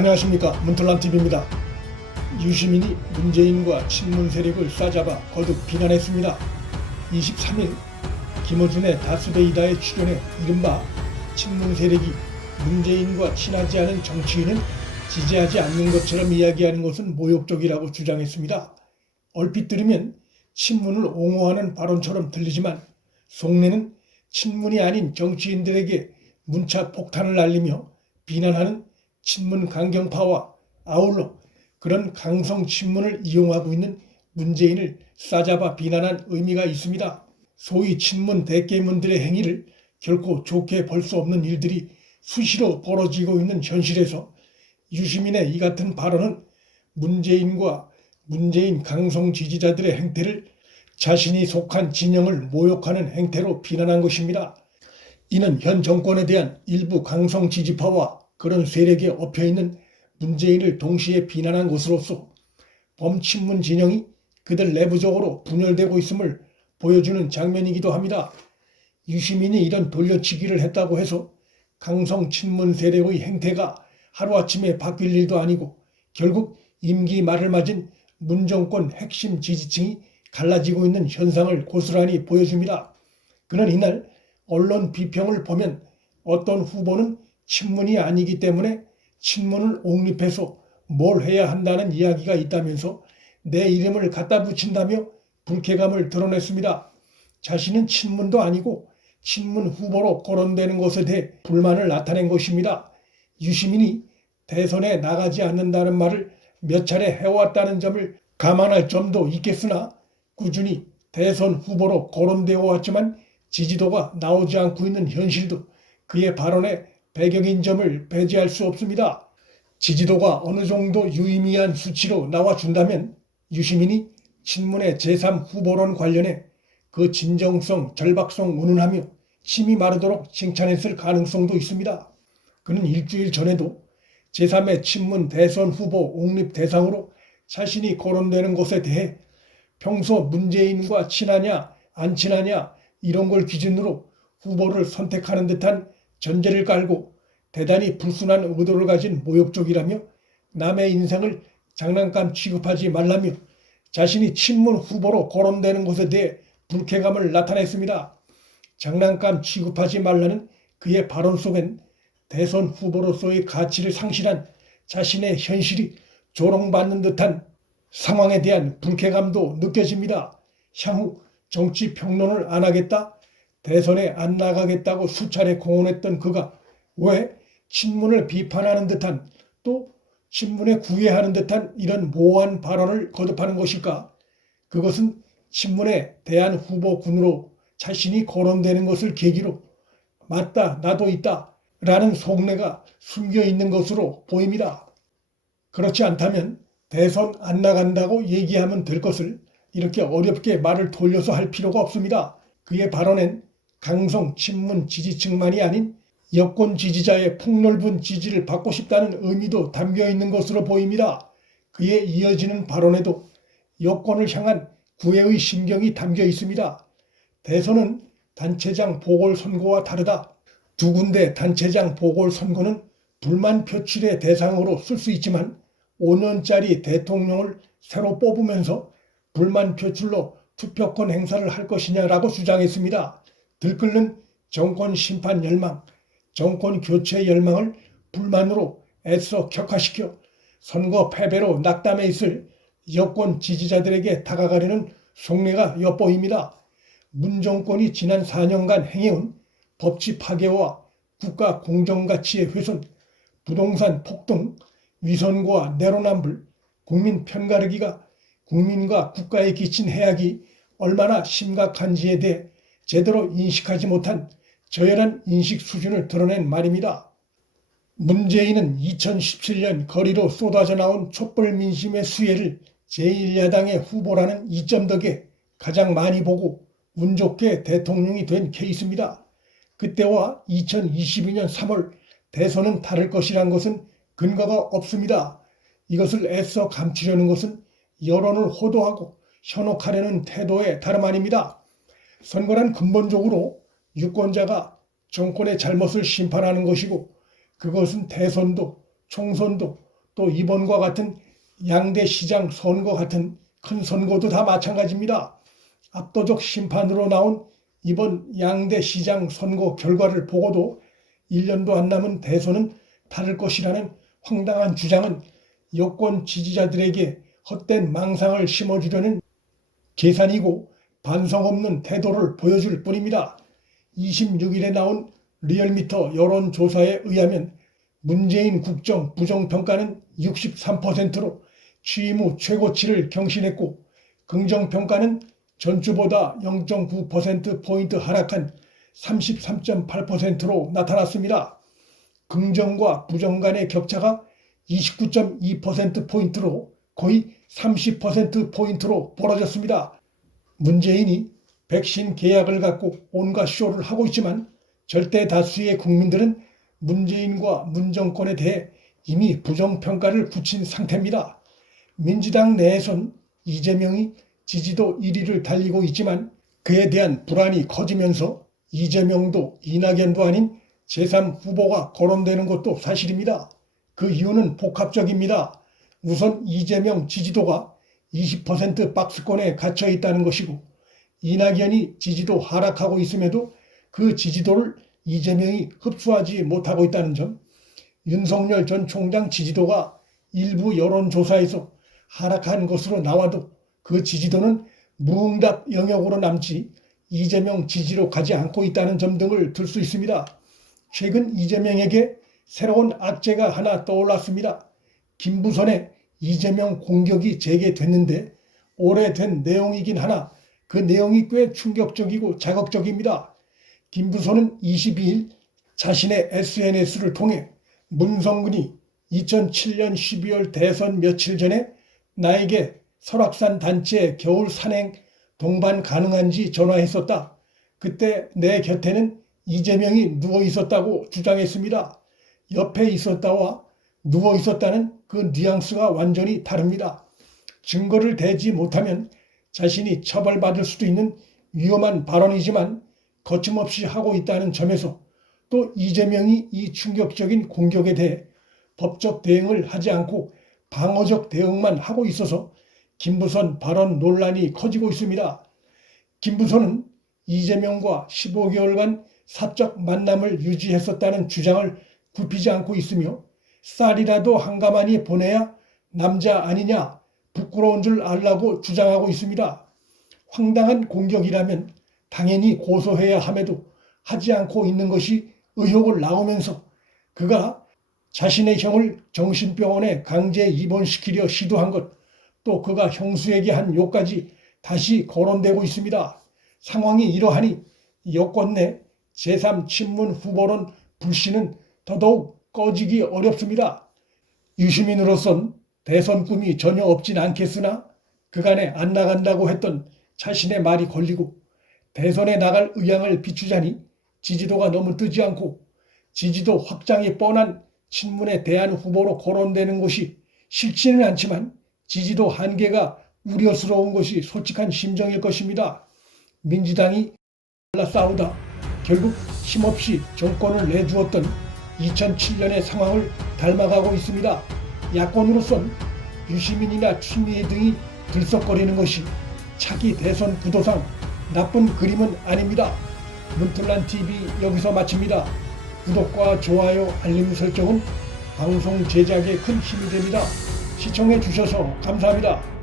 안녕하십니까, 문틀란TV입니다. 유시민이 문재인과 친문 세력을 싸잡아 거듭 비난했습니다. 23일 김어준의 다스데이다에 출연해 이른바 친문 세력이 문재인과 친하지 않은 정치인은 지지하지 않는 것처럼 이야기하는 것은 모욕적이라고 주장했습니다. 얼핏 들으면 친문을 옹호하는 발언처럼 들리지만 속내는 친문이 아닌 정치인들에게 문자 폭탄을 날리며 비난하는 친문 강경파와 아울러 그런 강성 친문을 이용하고 있는 문재인을 싸잡아 비난한 의미가 있습니다. 소위 친문 대깨문들의 행위를 결코 좋게 볼 수 없는 일들이 수시로 벌어지고 있는 현실에서 유시민의 이 같은 발언은 문재인과 문재인 강성 지지자들의 행태를 자신이 속한 진영을 모욕하는 행태로 비난한 것입니다. 이는 현 정권에 대한 일부 강성 지지파와 그런 세력에 엎여있는 문재인을 동시에 비난한 것으로서 범친문 진영이 그들 내부적으로 분열되고 있음을 보여주는 장면이기도 합니다. 유시민이 이런 돌려치기를 했다고 해서 강성 친문 세력의 행태가 하루아침에 바뀔 일도 아니고 결국 임기 말을 맞은 문정권 핵심 지지층이 갈라지고 있는 현상을 고스란히 보여줍니다. 그는 이날 언론 비평을 보면 어떤 후보는 친문이 아니기 때문에 친문을 옹립해서 뭘 해야 한다는 이야기가 있다면서 내 이름을 갖다 붙인다며 불쾌감을 드러냈습니다. 자신은 친문도 아니고 친문 후보로 거론되는 것에 대해 불만을 나타낸 것입니다. 유시민이 대선에 나가지 않는다는 말을 몇 차례 해왔다는 점을 감안할 점도 있겠으나 꾸준히 대선 후보로 거론되어 왔지만 지지도가 나오지 않고 있는 현실도 그의 발언에 배경인 점을 배제할 수 없습니다. 지지도가 어느 정도 유의미한 수치로 나와준다면 유시민이 친문의 제3 후보론 관련해 그 진정성, 절박성 운운하며 침이 마르도록 칭찬했을 가능성도 있습니다. 그는 일주일 전에도 제3의 친문 대선 후보 옹립 대상으로 자신이 거론되는 것에 대해 평소 문재인과 친하냐 안 친하냐 이런 걸 기준으로 후보를 선택하는 듯한 전제를 깔고 대단히 불순한 의도를 가진 모욕적이라며 남의 인생을 장난감 취급하지 말라며 자신이 친문 후보로 거론되는 것에 대해 불쾌감을 나타냈습니다. 장난감 취급하지 말라는 그의 발언 속엔 대선 후보로서의 가치를 상실한 자신의 현실이 조롱받는 듯한 상황에 대한 불쾌감도 느껴집니다. 향후 정치 평론을 안 하겠다, 대선에 안 나가겠다고 수차례 공언했던 그가 왜 친문을 비판하는 듯한 또 친문에 구애하는 듯한 이런 모호한 발언을 거듭하는 것일까? 그것은 친문에 대한 후보군으로 자신이 거론되는 것을 계기로 맞다 나도 있다 라는 속내가 숨겨 있는 것으로 보입니다. 그렇지 않다면 대선 안 나간다고 얘기하면 될 것을 이렇게 어렵게 말을 돌려서 할 필요가 없습니다. 그의 발언엔 강성 친문 지지층만이 아닌 여권 지지자의 폭넓은 지지를 받고 싶다는 의미도 담겨 있는 것으로 보입니다. 그의 이어지는 발언에도 여권을 향한 구애의 심경이 담겨 있습니다. 대선은 단체장 보궐선거와 다르다. 두 군데 단체장 보궐선거는 불만 표출의 대상으로 쓸 수 있지만 5년짜리 대통령을 새로 뽑으면서 불만 표출로 투표권 행사를 할 것이냐라고 주장했습니다. 들끓는 정권 심판 열망, 정권 교체 열망을 불만으로 애써 격화시켜 선거 패배로 낙담해 있을 여권 지지자들에게 다가가려는 속내가 엿보입니다. 문 정권이 지난 4년간 행해온 법치 파괴와 국가 공정가치의 훼손, 부동산 폭등, 위선과 내로남불, 국민 편가르기가 국민과 국가에 끼친 해악이 얼마나 심각한지에 대해 제대로 인식하지 못한 저열한 인식 수준을 드러낸 말입니다. 문재인은 2017년 거리로 쏟아져 나온 촛불 민심의 수혜를 제1야당의 후보라는 이점 덕에 가장 많이 보고 운 좋게 대통령이 된 케이스입니다. 그때와 2022년 3월 대선은 다를 것이란 것은 근거가 없습니다. 이것을 애써 감추려는 것은 여론을 호도하고 현혹하려는 태도의 다름 아닙니다. 선거란 근본적으로 유권자가 정권의 잘못을 심판하는 것이고 그것은 대선도 총선도 또 이번과 같은 양대 시장 선거 같은 큰 선거도 다 마찬가지입니다. 압도적 심판으로 나온 이번 양대 시장 선거 결과를 보고도 1년도 안 남은 대선은 다를 것이라는 황당한 주장은 여권 지지자들에게 헛된 망상을 심어주려는 계산이고 반성 없는 태도를 보여줄 뿐입니다. 26일에 나온 리얼미터 여론조사에 의하면 문재인 국정 부정평가는 63%로 취임 후 최고치를 경신했고 긍정평가는 전주보다 0.9%포인트 하락한 33.8%로 나타났습니다. 긍정과 부정 간의 격차가 29.2%포인트로 거의 30%포인트로 벌어졌습니다. 문재인이 백신 계약을 갖고 온갖 쇼를 하고 있지만 절대 다수의 국민들은 문재인과 문정권에 대해 이미 부정평가를 굳힌 상태입니다. 민주당 내에선 이재명이 지지도 1위를 달리고 있지만 그에 대한 불안이 커지면서 이재명도 이낙연도 아닌 제3후보가 거론되는 것도 사실입니다. 그 이유는 복합적입니다. 우선 이재명 지지도가 20% 박스권에 갇혀 있다는 것이고 이낙연이 지지도 하락하고 있음에도 그 지지도를 이재명이 흡수하지 못하고 있다는 점, 윤석열 전 총장 지지도가 일부 여론조사에서 하락한 것으로 나와도 그 지지도는 무응답 영역으로 남지 이재명 지지로 가지 않고 있다는 점 등을 들 수 있습니다. 최근 이재명에게 새로운 악재가 하나 떠올랐습니다. 김부선의 이재명 공격이 재개됐는데 오래된 내용이긴 하나 그 내용이 꽤 충격적이고 자극적입니다. 김부선은 22일 자신의 SNS를 통해 문성근이 2007년 12월 대선 며칠 전에 나에게 설악산 단체 겨울 산행 동반 가능한지 전화했었다. 그때 내 곁에는 이재명이 누워 있었다고 주장했습니다. 옆에 있었다와 누워 있었다는 그 뉘앙스가 완전히 다릅니다. 증거를 대지 못하면 자신이 처벌받을 수도 있는 위험한 발언이지만 거침없이 하고 있다는 점에서 또 이재명이 이 충격적인 공격에 대해 법적 대응을 하지 않고 방어적 대응만 하고 있어서 김부선 발언 논란이 커지고 있습니다. 김부선은 이재명과 15개월간 사적 만남을 유지했었다는 주장을 굽히지 않고 있으며 쌀이라도 한가마니 보내야 남자 아니냐 부끄러운 줄 알라고 주장하고 있습니다. 황당한 공격이라면 당연히 고소해야 함에도 하지 않고 있는 것이 의혹을 낳으면서 그가 자신의 형을 정신병원에 강제 입원시키려 시도한 것, 또 그가 형수에게 한 욕까지 다시 거론되고 있습니다. 상황이 이러하니 여권 내 제3친문 후보론 불씨는 더더욱 꺼지기 어렵습니다. 유시민으로선 대선 꿈이 전혀 없진 않겠으나 그간에 안 나간다고 했던 자신의 말이 걸리고 대선에 나갈 의향을 비추자니 지지도가 너무 뜨지 않고 지지도 확장이 뻔한 친문에 대한 후보로 거론되는 것이 싫지는 않지만 지지도 한계가 우려스러운 것이 솔직한 심정일 것입니다. 민주당이 싸우다 결국 힘없이 정권을 내두었던 2007년의 상황을 닮아가고 있습니다. 야권으로선 유시민이나 추미애 등이 들썩거리는 것이 차기 대선 구도상 나쁜 그림은 아닙니다. 문틀란TV 여기서 마칩니다. 구독과 좋아요, 알림 설정은 방송 제작에 큰 힘이 됩니다. 시청해 주셔서 감사합니다.